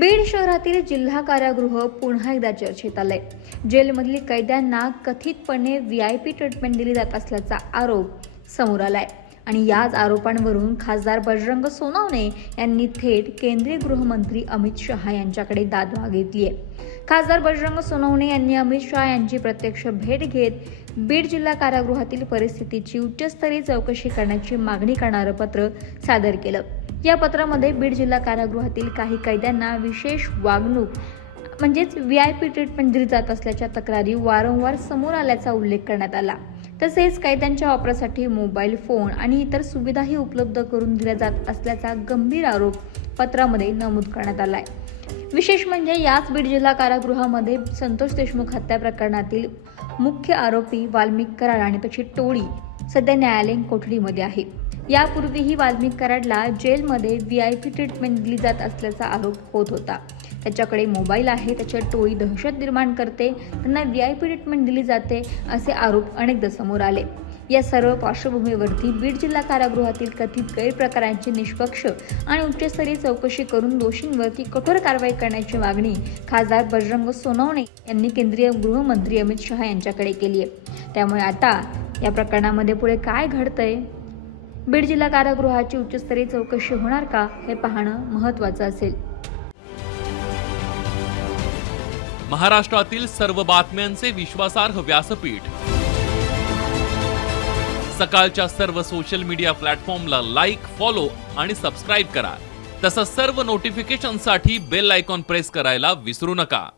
बीड शहरातील जिल्हा कारागृह पुन्हा एकदा चर्चेत आलंय। जेलमधील कैद्यांना कथितपणे व्हीआयपी ट्रीटमेंट दिली जात असल्याचा आरोप समोर आलाय आणि याच आरोपांवरून खासदार बजरंग सोनवणे यांनी थेट केंद्रीय गृहमंत्री अमित शहा यांच्याकडे दाद मागितली आहे। खासदार बजरंग सोनवणे यांनी अमित शहा यांची प्रत्यक्ष भेट घेत बीड जिल्हा कारागृहातील परिस्थितीची उच्चस्तरीय चौकशी करण्याची मागणी करणारं पत्र सादर केलं। या पत्रामध्ये बीड जिल्हा कारागृहातील काही कैद्यांना विशेष वागणूक म्हणजेच व्हीआयपी ट्रीटमेंट दिली जात असल्याच्या तक्रारी वारंवार समोर आल्याचा उल्लेख करण्यात आला। तसेच कैद्यांच्या वापरासाठी मोबाईल फोन आणि इतर सुविधाही उपलब्ध करून दिल्या जात असल्याचा गंभीर आरोप पत्रामध्ये नमूद करण्यात आलाय। विशेष म्हणजे याच बीड जिल्हा कारागृहामध्ये संतोष देशमुख हत्या प्रकरणातील मुख्य आरोपी वाल्मिक कराड आणि त्याची टोळी सध्या न्यायालयीन कोठडीमध्ये आहे। यापूर्वीही वाल्मिक कराडला जेलमध्ये व्हीआयपी ट्रीटमेंट दिली जात असल्याचा आरोप होत होता। त्याच्याकडे मोबाईल आहे, त्याच्या टोळी दहशत निर्माण करते, त्यांना व्हीआयपी ट्रीटमेंट दिली जाते असे आरोप अनेकदा समोर आले। या सर्व पार्श्वभूमीवरती बीड जिल्हा कारागृहातील कथित गैरप्रकारांची निष्पक्ष आणि उच्चस्तरीय चौकशी करून दोषींवरती कठोर कारवाई करण्याची मागणी खासदार बजरंग सोनवणे यांनी केंद्रीय गृहमंत्री अमित शहा यांच्याकडे केली आहे। त्यामुळे आता या प्रकरणामध्ये पुढे काय घडतंय, बीड जिल्हा कारागृहाची उच्चस्तरीय चौकशी होणार का हे पाहणं महत्त्वाचं असेल। महाराष्ट्रातील सर्व बातम्यांचे विश्वासार्ह व्यासपीठ, सकाळच्या सर्व सोशल मीडिया प्लॅटफॉर्मला लाईक, फॉलो आणि सबस्क्राईब करा। तसंच सर्व नोटिफिकेशनसाठी बेल आयकॉन प्रेस करायला विसरू नका।